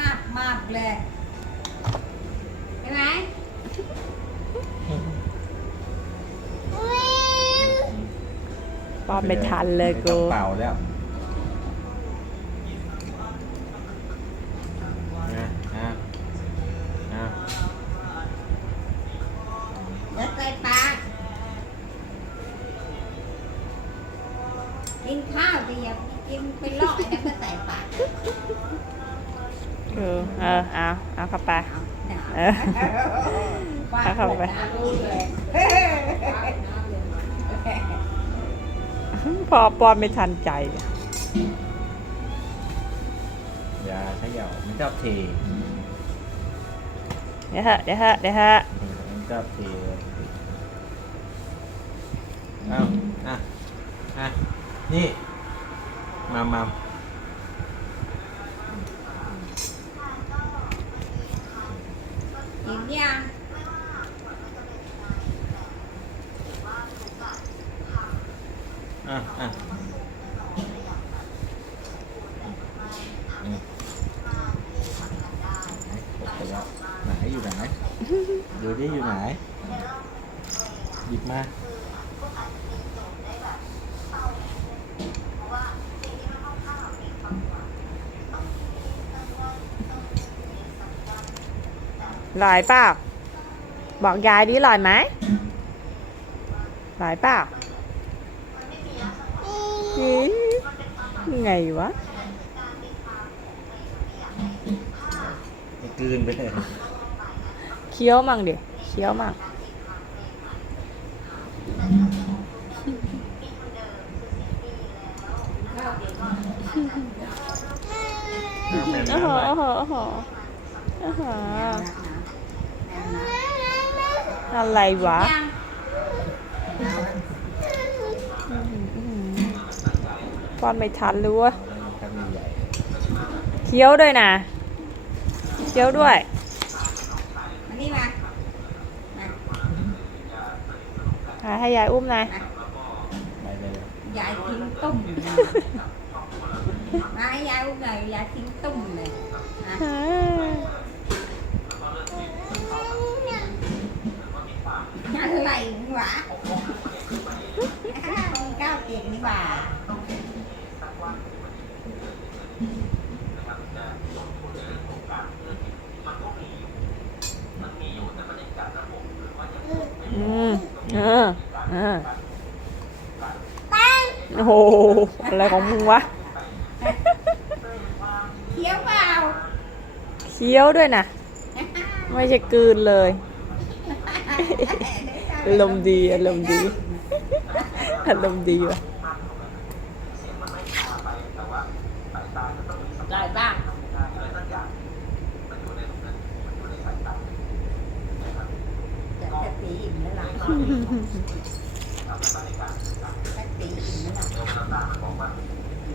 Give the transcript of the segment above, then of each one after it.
มากมากเลยใช่ไหมป้อนไม่ทันเลยไม่กูต้องเป่าแล้วนะนะนะเดี๋ยวใส่ปากกินข้าวสิอย่ากินไปลอกไอ้นั่นก็ใส่ปาก เออเออเอาเอาเข้าไปเอาหนาวเออว่าเอาเข้าไปหนาวรู้เลยพอป้อนไม่ทันใจอย่าเขย่ามันชอบเทเดี๋ยวฮะเดี๋ยวฮะเดี๋ยวฮะมันชอบเทเอาอะอะนี่ มามา อีกอย่างอะอะอืมครบไปแล้วไหนอยู่ไหนดูดิอยู่ไหน หยิบมา ลอยเปล่า บอกยายดิลอยไหมลอยเปล่าอี๋ไงวะให้กลืนไปเลยเคี้ยวมั่งดิเคี้ยวมั่งเอาแม่โอ้โหน้ำไปโอ้โหโอ้โหโอ้โหหนาวหนาว อะไรวะยังป้อนไม่ทันรู้วะคำใหญ่เคี้ยวด้วยนะเคี้ยวด้วยมานี่มามาให้ให้ยายอุ้มหน่อยมาไปเลยยายทิ้งตุ้มเลยมาให้ยายอุ้มหน่อยยายทิ้งตุ้มเลยนะอะไรวะมึงก้าวเก่งนี่หว่า อืม เออเออโอ้โหอะไรของมึงวะเคี้ยวเปล่าเคี้ยวด้วยนะไม่ใช่กลืนเลยอารมณ์ดีอารมณ์ดีอารมณ์ดีว่ะ ลอยบ้างจะจะตีอิ่มแล้วล่ะจะตีอิ่มแล้วล่ะ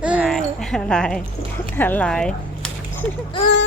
อะไร อะไรอะไร